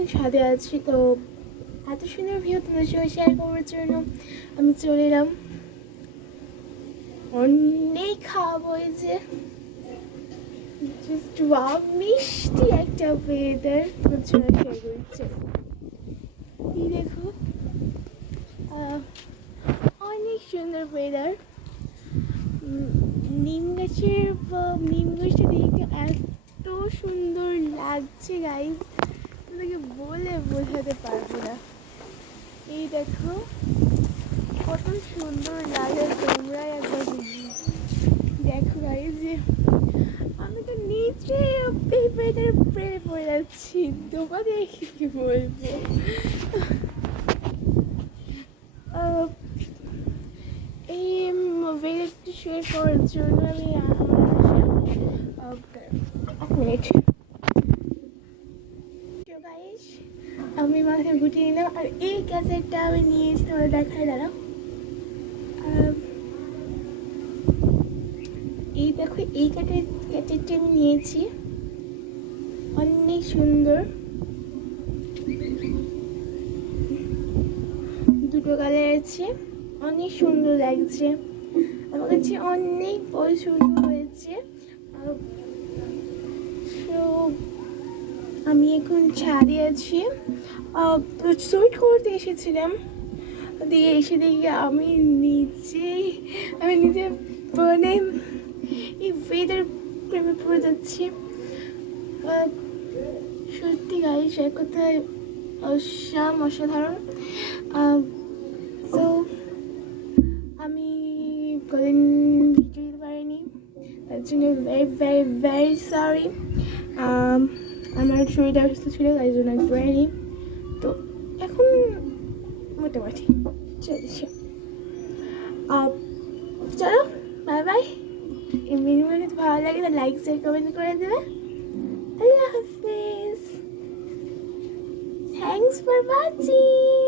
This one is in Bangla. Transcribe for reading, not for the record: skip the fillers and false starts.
এখন ছাদে আছি, তো এত সুন্দর ভিউ তোমাদের সঙ্গে শেয়ার করার জন্য আমি চলে এলাম। অনেক খাওয়াবো, এই যে জাস্ট ওয়াও, মিষ্টি একটা ওয়েদার তোমার জন্য শেয়ার করছে। এই দেখো, অনেক সুন্দর ওয়েদার। নিম গাছটা দেখতে এত সুন্দর লাগছে গাইজ, তোমাকে বলে বোঝাতে পারবো না। এই দেখো কত সুন্দর লাগে, তোমরা একবার দেখো গাইজ। যে আমি তো নিচে পেপারের প্রেমে পড়ে যাচ্ছি, তোমাদের কি বলবো। এই ওয়েদারটি শেয়ার করার জন্য আমি এক মিনিট গাইস, আমি মাথায় গুটিয়ে নিলাম। আর এই ক্যাসেটটা আমি নিয়েছি, তোমাদের দেখায় দাঁড়াও। এই দেখো, এই ক্যাসেটটি আমি নিয়েছি, অনেক সুন্দর, দুটো কালার আছে, অনেক সুন্দর লাগছে আমার কাছে, অনেক পছন্দ হয়েছে। তো আমি এখন ছাদে আছি, সুইট করতে এসেছিলাম, দিয়ে এসে দেখি আমি নিজে মানে এই ওয়েদার প্রেমে পড়ে যাচ্ছি। সত্যি গাইস, এক কথায় অসাধারণ। তো আমি কদিন ভিডিও দিতে পারিনি, তার জন্য ভেরি ভেরি ভেরি সরি। আমার শরীরটা অসুস্থ ছিল, তাই জন্য দিতে পারিনি। তো এখন মোটামুটি চলছে। চলো, বাই বাই। এই ভিডিওটা যদি ভালো লাগে তাহলে লাইক শেয়ার কমেন্ট করে দেবে। আল্লাহ হাফিজ, থ্যাংকস ফর ওয়াচিং।